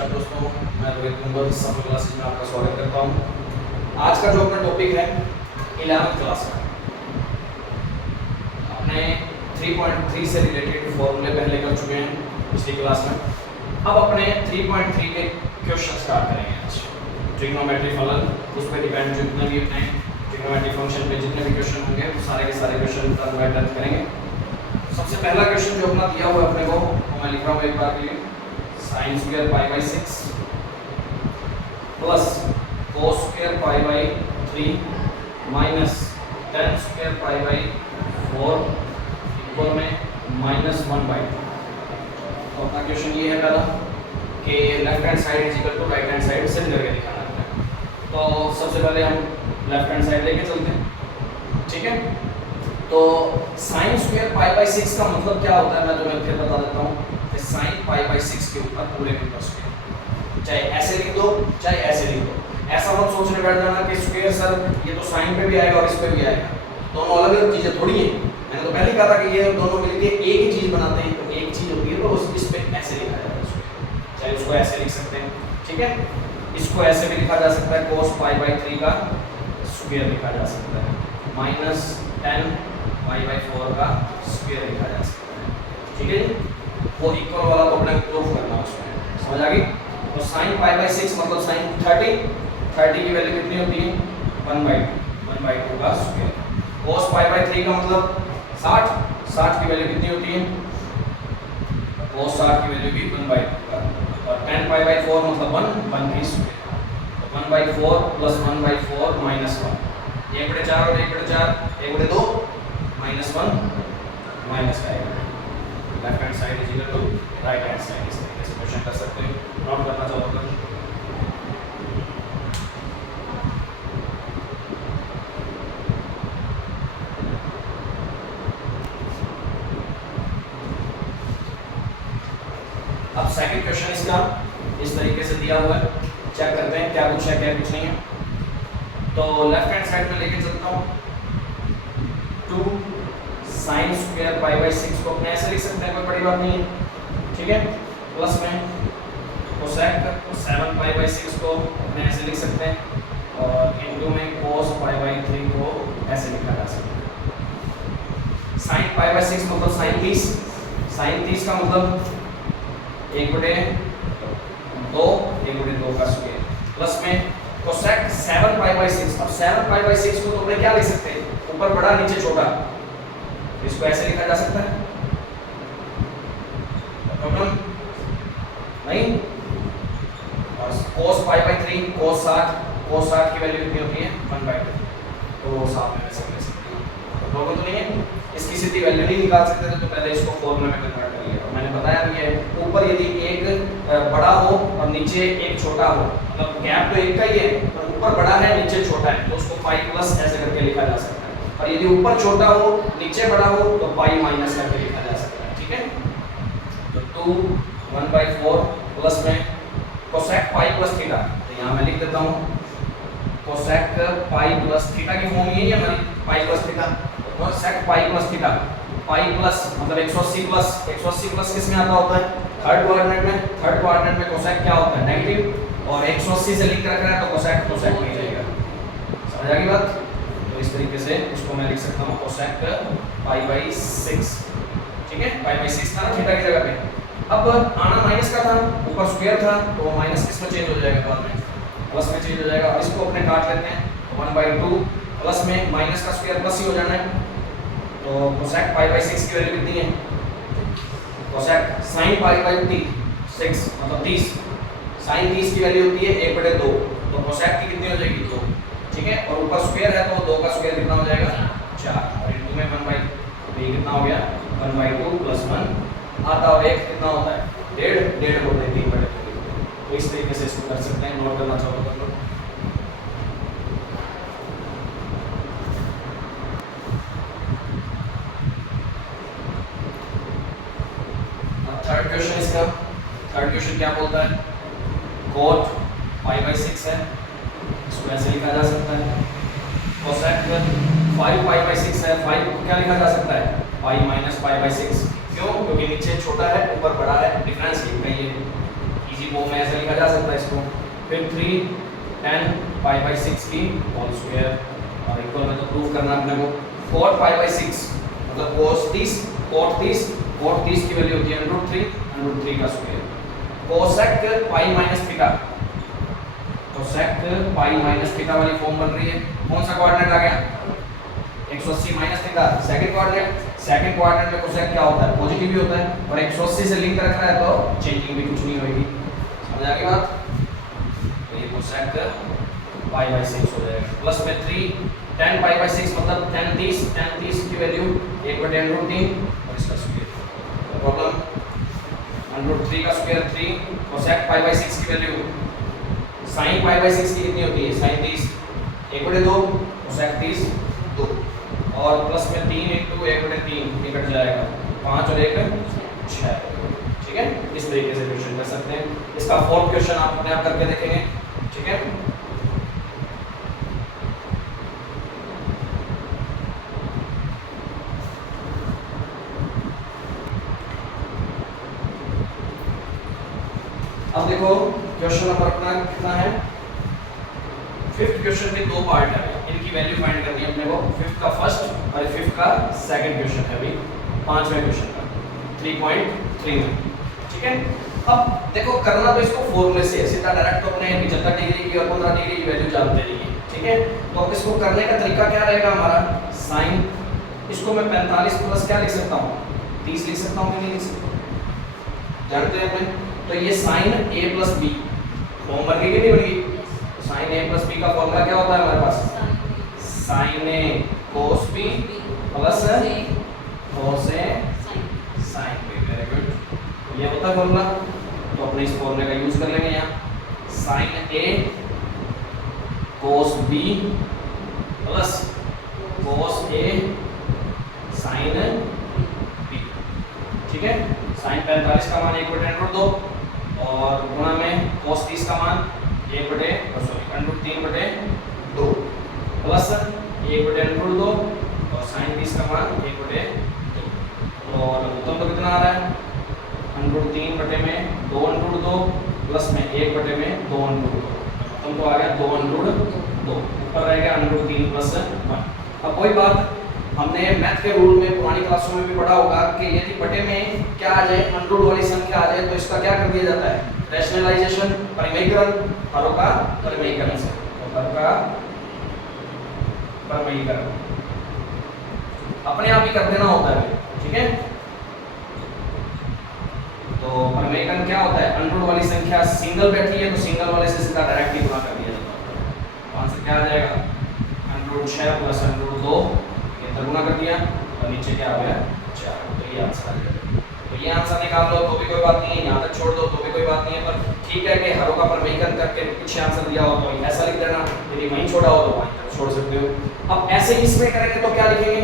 नमस्कार दोस्तों, मैं रोहित कुंबल समर क्लासेस में आपका स्वागत करता हूँ। आज का जो अपना टॉपिक है 11th क्लास का, अपने 3.3 से रिलेटेड फॉर्मूले पहले कर चुके हैं पिछली क्लास में। अब अपने 3.3 के क्वेश्चन स्टार्ट करेंगे आज। ट्रिग्नोमेट्री फलन, उस पर डिपेंड जितने भी अपने ट्रिग्नोमेट्री फंक्शन पे जितने भी क्वेश्चन होंगे वो सारे के सारे क्वेश्चन टर्म करेंगे। सबसे पहला क्वेश्चन जो अपना दिया हुआ है अपने को, वो मैं लिख रहा हूँ एक बार के लिए। sin square pi by 6 plus cos square pi by 3 minus tan square pi by 4 equal में -1 by 2। तो अपना क्वेश्चन ये है पहला कि left hand side is equal to right hand side से करके दिखाना है। तो सबसे पहले हम लेफ्ट हैंड साइड लेके चलते हैं, ठीक है। तो sin square pi by 6 का मतलब क्या होता है, मैं तुम्हें फिर बता देता हूँ। sin pi by 6 के ऊपर पूरे के ऊपर स्क्वायर, चाहे ऐसे लिख दो चाहे ऐसे लिख दो। ऐसा मत सोचने बैठ जाना कि स्क्वायर सर ये तो साइन पे भी आएगा और इस पे भी आएगा, दोनों अलग अलग चीजें थोड़ी हैं। मैंने तो पहले कहा था कि ये दोनों मिलके एक ही चीज बनाते हैं, तो एक चीज होती है तो इस पे ऐसे लिखा जाता है, चाहे उसको ऐसे लिख सकते हैं, ठीक है। इसको ऐसे भी लिखा जा सकता है, cos pi by 3 का स्क्वायर लिखा जा सकता है, माइनस tan pi by 4 का स्क्वायर लिखा जा सकता है, ठीक है जी। वो इक्वल वाला तो अपने प्रूफ करना उसमें, समझ आ गई। तो sin pi by 6 मतलब sin 30 की वैल्यू कितनी होती है 1/2 का स्क्वायर। cos pi by 3 का मतलब 60 की वैल्यू कितनी होती है, cos 60 की वैल्यू भी 1/2 का। और tan pi by 4 मतलब 1 की स्क्वायर, तो 1/4 प्लस 1/4 -1, 1/4 और 1/4 1/2 -1 माइनस का left hand side is equal to right hand side. इस तरीके से क्वेश्चन कर सकते हो, नोट करना चाहो तो। अब सेकंड क्वेश्चन इसका इस तरीके से दिया हुआ है, चेक करते हैं क्या कुछ है क्या कुछ नहीं है। तो लेफ्ट हैंड साइड में लेके चलता हूँ। 2 sin स्क्वायर pi by 6 को अपने ऐसे लिख सकते हैं, कोई बड़ी बात नहीं है, ठीक है। प्लस में cosec 7 pi by 6 को अपने ऐसे लिख सकते हैं, और इनटू में cos pi by 3 को ऐसे लिखा जा सकता है। sin pi by 6 मतलब sin 30 का मतलब 1/2 का स्क्वायर, प्लस में cosec 7 pi by 6। अब 7 pi by 6 को तो अपने क्या लिख सकते हैं, ऊपर बड़ा नीचे छोटा, इसको ऐसे लिखा जा सकता है, प्रॉब्लम नहीं। और cos pi by 3 cos 60 की वैल्यू कितनी होती है 1/2, तो साथ में ऐसे ले सकते हैं, तो प्रॉब्लम तो नहीं है। इसकी सीधी वैल्यू नहीं निकाल सकते थे तो पहले इसको फॉर्मूला में कन्वर्ट कर लिया। मैंने बताया भी है, ऊपर यदि एक बड़ा हो और नीचे एक छोटा हो, मतलब गैप तो एक का ही है पर ऊपर बड़ा है नीचे छोटा है, तो उसको पाई प्लस ऐसे करके लिखा जा सकता है। और यदि ऊपर छोटा हो नीचे बड़ा हो तो पाई माइनस करके लिखा जा सकता है, ठीक है। तो 2 1/4 प्लस में cosec pi plus थीटा, तो यहाँ मैं लिख देता हूँ cosec pi plus थीटा की फॉर्म यही है हमारी, pi plus theta. cosec pi plus theta, pi plus मतलब 180 प्लस किस में आता होता है, थर्ड कोऑर्डिनेट में। थर्ड कोऑर्डिनेट में cosec क्या होता है नेगेटिव, और 180 से लिंक रख रहा है तो cosec नहीं जाएगा, समझ आ गई बात। तो इस तरीके से इसको मैं लिख सकता हूँ cosec pi by 6, ठीक है। pi by 6 था ना थीटा की जगह पे, अब आना माइनस का था, ऊपर स्क्वायर था, तो वो माइनस किस में चेंज हो जाएगा, बाद में प्लस में चेंज हो जाएगा। अब इसको अपने काट लेते हैं, 1/2 प्लस में माइनस का स्क्वायर प्लस ही हो जाना है, तो cosec pi by 6 की वैल्यू कितनी है, cosec sin pi by 6 मतलब 30, sin 30 की वैल्यू होती है 1/2, तो cosec की कितनी हो जाएगी 2, ठीक है। और ऊपर स्क्वायर है तो 2 का स्क्वायर कितना हो जाएगा 4, और इनटू में 1/2, तो ये कितना हो गया 1/2 प्लस 1 आता, और 1 कितना होता है 1.5 होता है 3/2। तो इस तरीके से इसको कर सकते हैं, नोट करना चाहो तो कर लो। अब थर्ड क्वेश्चन इसका, थर्ड क्वेश्चन क्या बोलता है, cot pi by 6 है, इसको ऐसे लिखा जा सकता है। cosec 5 pi by 6 है, 5 को क्या लिखा जा सकता है pi minus pi by 6, क्यों, क्योंकि नीचे छोटा है ऊपर बड़ा है, डिफरेंस लिख का ये इजी फॉर्म में ऐसे लिखा जा सकता है इसको। फिर 3 10 पाई बाई 6 की होल स्क्वायर और इक्वल में तो प्रूव करना अपने को cot पाई बाई 6 मतलब cos 30 cot 30 की वैल्यू होती है √3 का square. cosec pi minus theta वाली फॉर्म बन रही है। कौन सा कोऑर्डिनेट आ गया 180 माइनस थीटा सेकंड कोऑर्डिनेट में cosec क्या होता है पॉजिटिव ही होता है और 180 से लिंक रखना है तो चेंजिंग भी कुछ नहीं होगी। समझ आ गई बात। तो ये cosec पाई बाई 6 हो जाएगा प्लस में 3 10 पाई बाई 6 मतलब 10 30 की वैल्यू 1/√3 और इसका स्क्वायर प्रॉब्लम √3 का स्क्वायर 3 cosec पाई बाई 6 की वैल्यू sin पाई बाई 6 की कितनी होती है sin 30 1/2 cosec 30 2 और प्लस में 3 × 1/3 निकट जाएगा 5 और 1 6। ठीक है इस तरीके से क्वेश्चन कर सकते हैं। इसका फोर्थ क्वेश्चन आप अपने आप करके देखेंगे। ठीक है अब देखो क्वेश्चन नंबर अपना कितना है फिफ्थ क्वेश्चन के दो पार्ट है इनकी वैल्यू फाइंड करनी है अपने को। फिफ्थ का फर्स्ट और फिफ्थ का सेकंड क्वेश्चन है अभी पांचवें क्वेश्चन का 3.3 में। ठीक है अब देखो करना तो इसको फॉर्मूले से सीधा डायरेक्ट तो अपने 75 डिग्री की और 15 डिग्री की वैल्यू जानते नहीं है। ठीक है तो अब इसको करने का तरीका क्या रहेगा हमारा साइन इसको मैं 45 प्लस क्या लिख सकता हूँ 30 लिख सकता हूँ कि नहीं लिख सकता जानते हैं अपने। तो ये sin a plus b form बन गई कि नहीं बन गई। तो sin a प्लस b का फॉर्मूला क्या होता है हमारे पास sin a cos b plus cos a sin b। Very good ये होता है फॉर्मूला तो अपने इस फॉर्मूले का यूज कर लेंगे यहाँ sin a cos b plus cos a sin b। ठीक है sin 45 का मान 1/√2 और गुणा में cos 30 का मान 1/√3/2 प्लस 1/√2 और sin 30 का मान 1/2 और उत्तर तो कितना आ रहा है 3/2 में 2/2 प्लस में 1/2 2/2 उत्तर तो आ गया 2/2 ऊपर रहेगा √3 + 1। अब कोई बात हमने मैथ के रूल में पुरानी क्लासों में भी पढ़ा होगा कि यदि बटे में क्या आ जाए अनरूट वाली संख्या आ जाए तो इसका क्या कर दिया जाता है रैशनलाइजेशन परिमेयीकरण हरों का परिमेयीकरण से हर का परिमेयीकरण अपने आप ही कर देना होता है। ठीक है तो परिमेयीकरण क्या होता है अनरूट वाली संख्या सिंगल बैठी है तो सिंगल वाले से सीधा डायरेक्ट ही गुणा कर दिया जाता है। वहां से क्या आ जाएगा √6 + √2 गुना कर दिया और नीचे क्या हो गया 4। तो ये आंसर आ जाएगा। तो ये आंसर निकाल लो तो भी कोई बात नहीं है यहाँ तक छोड़ दो तो भी कोई बात नहीं है पर ठीक है कि हरों का परिमेयीकरण करके पीछे आंसर दिया हो तो ऐसा लिख देना यदि वहीं छोड़ा हो तो वहीं छोड़ सकते हो। अब ऐसे ही इसमें करेंगे तो क्या लिखेंगे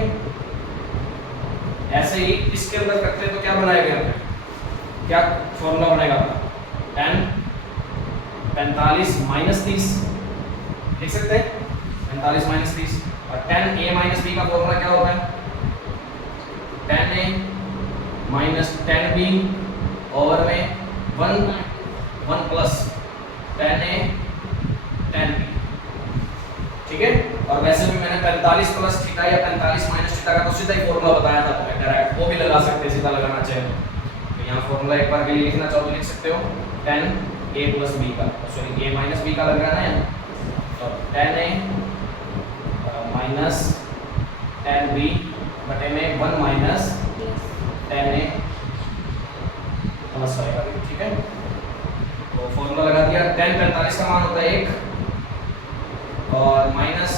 ऐसे ही इसके अंदर करते हैं तो क्या बनाएंगे हमने क्या फॉर्मूला बनेगा 10 45 - 30 लिख सकते हैं 45 - 30 और 10a - b का फॉर्मूला क्या होता है 10a - 10b ओवर में 1 प्लस 10a 10b। ठीक है और वैसे भी मैंने 45 प्लस थीटा या 45 माइनस थीटा का तो सीधा ही फॉर्मूला बताया था तुम्हें डायरेक्ट वो भी लगा सकते हैं सीधा लगाना चाहे तो यहाँ फॉर्मूला एक बार के लिए लिखना चाहो तो लिख सकते हो 10a + b का सॉरी a - b का लगाना है तो 10a - 10b बटे में 1 - 10a प्लस आएगा। ठीक है तो फॉर्मूला लगा दिया 10 45 का मान होता है 1 और -10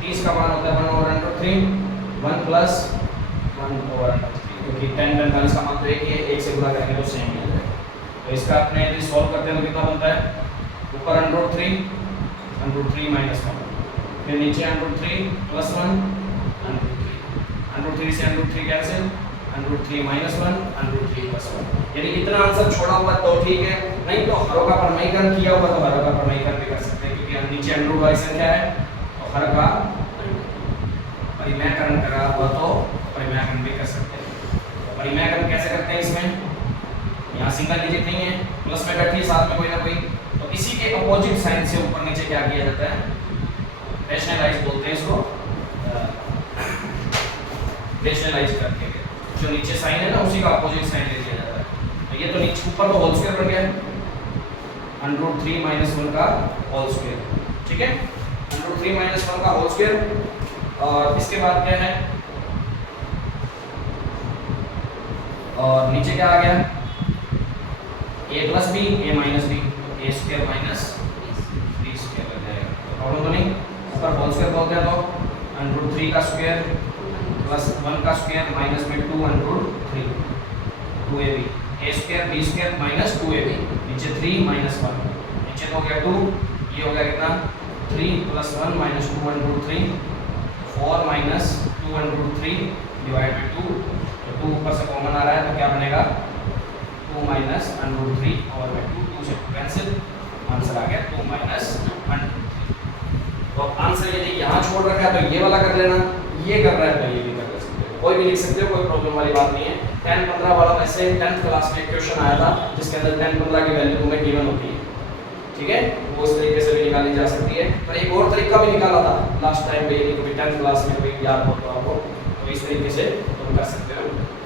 30 का मान होता है 1/√3 1 + 1/√3 क्योंकि 10 45 का मान तो एक ही है 1 से गुणा करेंगे तो सेम ही आ जाएगा। तो इसका अपने यदि सॉल्व करते हैं तो कितना बनता है ऊपर √3 -1 फिर नीचे √3 + 1 √3 से √3 कैंसिल √3 - 1 √3 + 1। यदि इतना आंसर छोड़ा हुआ तो ठीक है नहीं तो हरों का परिमेयीकरण किया हुआ तो हरों का परिमेयीकरण भी कर सकते हैं क्योंकि नीचे √, वाली संख्या है तो हर का परिमेयीकरण करा हुआ तो परिमेयीकरण भी कर सकते हैं। तो परिमेयीकरण कैसे करते हैं इसमें यहाँ सिंगल डिजिट नहीं है प्लस में बैठी है साथ में कोई ना कोई, तो इसी के अपोजिट साइन से ऊपर नीचे क्या किया जाता है, रेशनलाइज बोलते हैं इसको, रेशनलाइज करके जो नीचे साइन है ना उसी का अपोजिट साइन ले लिया जाता है। तो ये तो नीचे ऊपर तो होल स्क्वायर बन गया √3 - 1 का होल स्क्वायर, ठीक है, √3 - 1 का होल स्क्वायर। और इसके बाद क्या है, और नीचे क्या आ गया, a + b a - b a² - b² लग जाएगा, तो प्रॉब्लम तो नहीं। ऊपर होल स्क्वायर बोलते हैं तो √3 का स्क्वायर प्लस 1 का स्क्वायर माइनस में 2 √3 2ab a² b² minus 2ab, नीचे 3 माइनस 1, नीचे तो हो गया 2, ये हो गया कितना 3 + 1 माइनस 2 √3 4 माइनस 2 √3 डिवाइड बाय 2, तो 2 ऊपर से कॉमन आ रहा है तो क्या बनेगा 2 माइनस √3 और 2 से कैंसिल, आंसर आ गया 2 माइनस √3। तो आंसर यदि यहाँ छोड़ रखा है तो ये वाला कर लेना, ये कर रहा है तो ये भी कर सकते हो, कोई भी लिख सकते हो, कोई प्रॉब्लम वाली बात नहीं है। 10 15 वाला वैसे 10th क्लास में क्वेश्चन आया था जिसके अंदर 10 15 की वैल्यू तुम्हें गिवन होती है, ठीक है, वो इस तरीके से भी निकाली जा सकती है। पर एक और तरीका भी निकाला था लास्ट टाइम पे, ये कभी 10th क्लास में कभी याद हो तो आपको, तो इस तरीके से तुम कर सकते हो,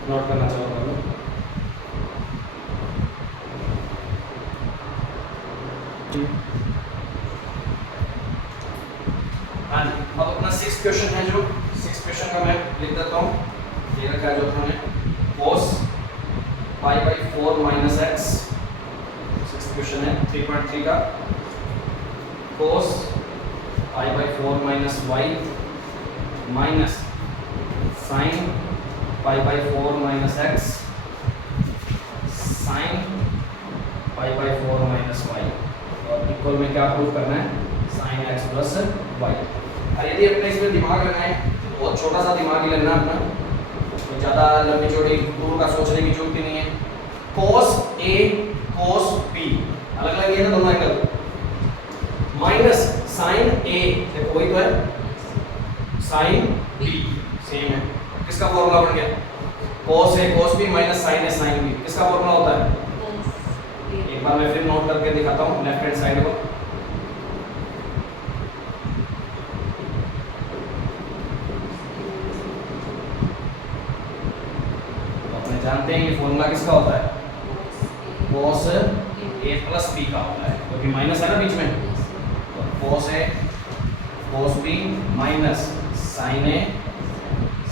नोट करना चाहो तो। हाँ जी, अब अपना 6th क्वेश्चन है, जो 6th क्वेश्चन का मैं लिख देता हूँ, ये रखा है जो अपने cos π/4 - x, 6th क्वेश्चन है 3.3 का, cos π/4 - y minus sin π/4 - x sin π/4 - y, और इक्वल में क्या प्रूव करना है sin x + y। और यदि अपने इसमें दिमाग लगाएं तो बहुत छोटा सा दिमाग ही लगना अपना, तो ज़्यादा लंबी चौड़ी दूर का सोचने की जरूरत ही नहीं है। cos a cos b अलग अलग है ना दोनों एंगल, माइनस sin a, देखो वही तो है, sin b सेम है, किसका फॉर्मूला बन गया cos a cos b minus sin a sin b, किसका फॉर्मूला होता है, एक बार मैं फिर नोट करके दिखाता हूँ लेफ्ट हैंड साइड को। जानते हैं ये फॉर्मूला किसका होता है, cos a + b का होता है, क्योंकि माइनस है ना बीच में, तो cos a cos b minus sin a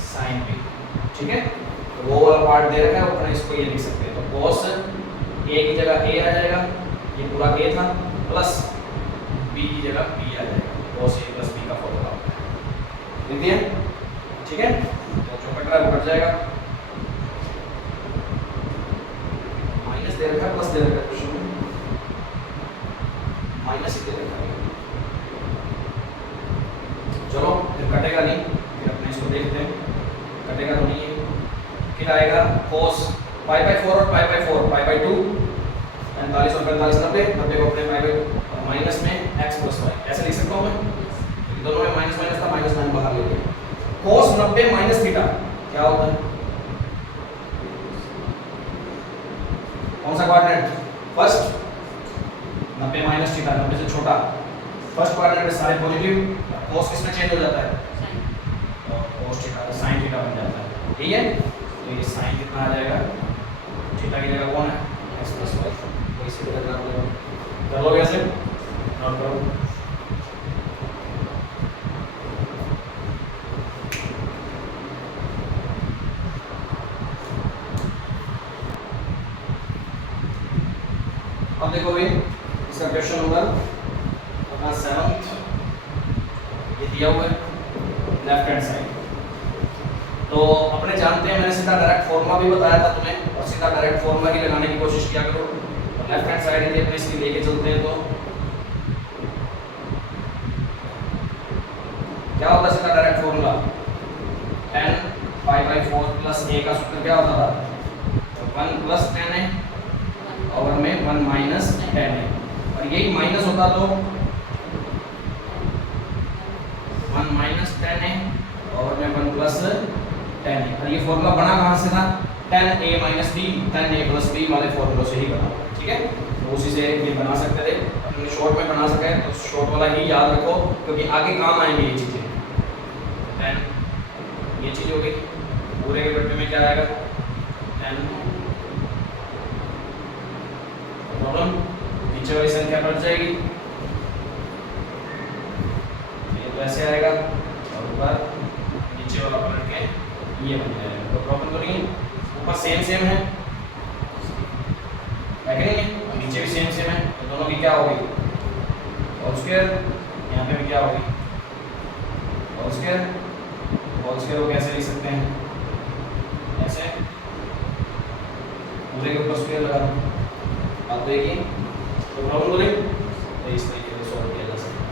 sin b, ठीक है, तो वो वाला पार्ट दे रखा है, अपने इसको ये लिख सकते हैं, तो cos a की जगह a आ जाएगा, ये पूरा a था, प्लस b की जगह b आ जाएगा, cos a + b का फॉर्मूला होता है, लिख दिया, ठीक है, तो जो कट रहा है वो कट जाएगा, दे रखा है प्लस दे रखा है, क्वेश्चन में माइनस ही दे रखा है, चलो फिर कटेगा नहीं, फिर अपने इसको देखते हैं, कटेगा तो नहीं है, फिर आएगा cos π/4 और π/4 π/2 45 और 45 90 को अपने माइनस में x + y ऐसे लिख सकता हूँ मैं, दोनों में माइनस माइनस था, माइनस मैंने बाहर ले लिया। cos 90 - थीटा क्या होता है, कौन सा क्वाड्रेंट, फर्स्ट 90 - थीटा 90 से छोटा, फर्स्ट क्वाड्रेंट में सारे पॉजिटिव, cos किसमें चेंज हो जाता है, और cos थीटा sin थीटा बन जाता है, ठीक है, तो ये sin कितना आ जाएगा, थीटा की जगह कौन है x + y, तो इसी तरह कर लो, कर लोगे ऐसे, नोट करो। अब देखो भाई इसका क्वेश्चन नंबर अपना 7th, ये दिया हुआ है लेफ्ट हैंड साइड, तो अपने जानते हैं, मैंने सीधा डायरेक्ट फॉर्मूला भी बताया था तुम्हें, और सीधा डायरेक्ट फॉर्मूला ही लगाने की कोशिश किया करो। तो लेफ्ट हैंड साइड यदि अपने इसकी लेके चलते हैं तो क्या होता है, सीधा डायरेक्ट फॉर्मूला 10 π/4 + a का सूत्र क्या होता था, तो 1 + 10 है और में 1 - 10 है, और यही माइनस होता तो 1 - 10 है और में 1 + 10 है, और ये फॉर्मूला बना कहाँ से था, 10a - b 10a + b वाले फॉर्मूले से ही बना, ठीक है, वो उसी से ये बना सकते थे, अपने शॉर्ट में बना सके तो शॉर्ट वाला ही याद रखो क्योंकि आगे काम आएंगे ये चीज़ें। देन ये चीज़ हो गई, पूरे के बट्टे में क्या आएगा 10 प्रॉब्लम, नीचे वाली संख्या बढ़ जाएगी, ये वैसे आएगा और ऊपर नीचे वाला पलट के ये बन जाएगा। तो प्रॉब्लम तो नहीं, ऊपर सेम सेम है कि नहीं, नीचे भी सेम सेम है, तो दोनों की क्या होगी होल स्क्वायर, यहाँ पे भी क्या होगी होल स्क्वायर। होल स्क्वायर को कैसे लिख सकते हैं, ऐसे पूरे के ऊपर स्क्वायर लगा दो, बात तो एक ही। तो प्रॉब्लम बोले तो इस तरीके से सॉल्व किया जा सकता है।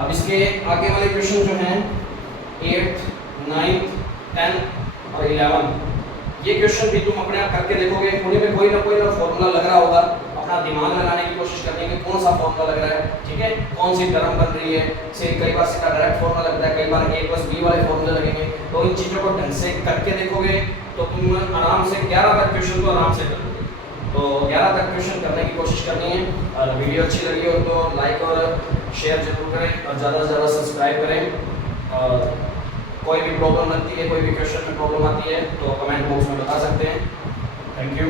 अब इसके आगे वाले क्वेश्चन जो हैं 8th 9th 10th और 11, ये क्वेश्चन भी तुम अपने आप करके देखोगे, उन्हीं में कोई ना फॉर्मूला लग रहा होगा, अपना दिमाग लगाने की कोशिश करनी है कि कौन सा फॉर्मूला लग रहा है, ठीक है, कौन सी टर्म बन रही है। से कई बार सीधा डायरेक्ट फॉर्मूला लगता है, कई बार a+b वाले फॉर्मूले लगेंगे। तो इन चीज़ों को ढंग से करके देखोगे तो तुम आराम से 11 तक क्वेश्चन को आराम से कर लोगे। तो 11 तक क्वेश्चन करने की कोशिश करनी है। और वीडियो अच्छी लगी हो तो लाइक और शेयर जरूर करें और ज़्यादा से ज़्यादा सब्सक्राइब करें। और कोई भी प्रॉब्लम लगती है, कोई भी क्वेश्चन में प्रॉब्लम आती है तो कमेंट बॉक्स में बता सकते हैं। Thank you.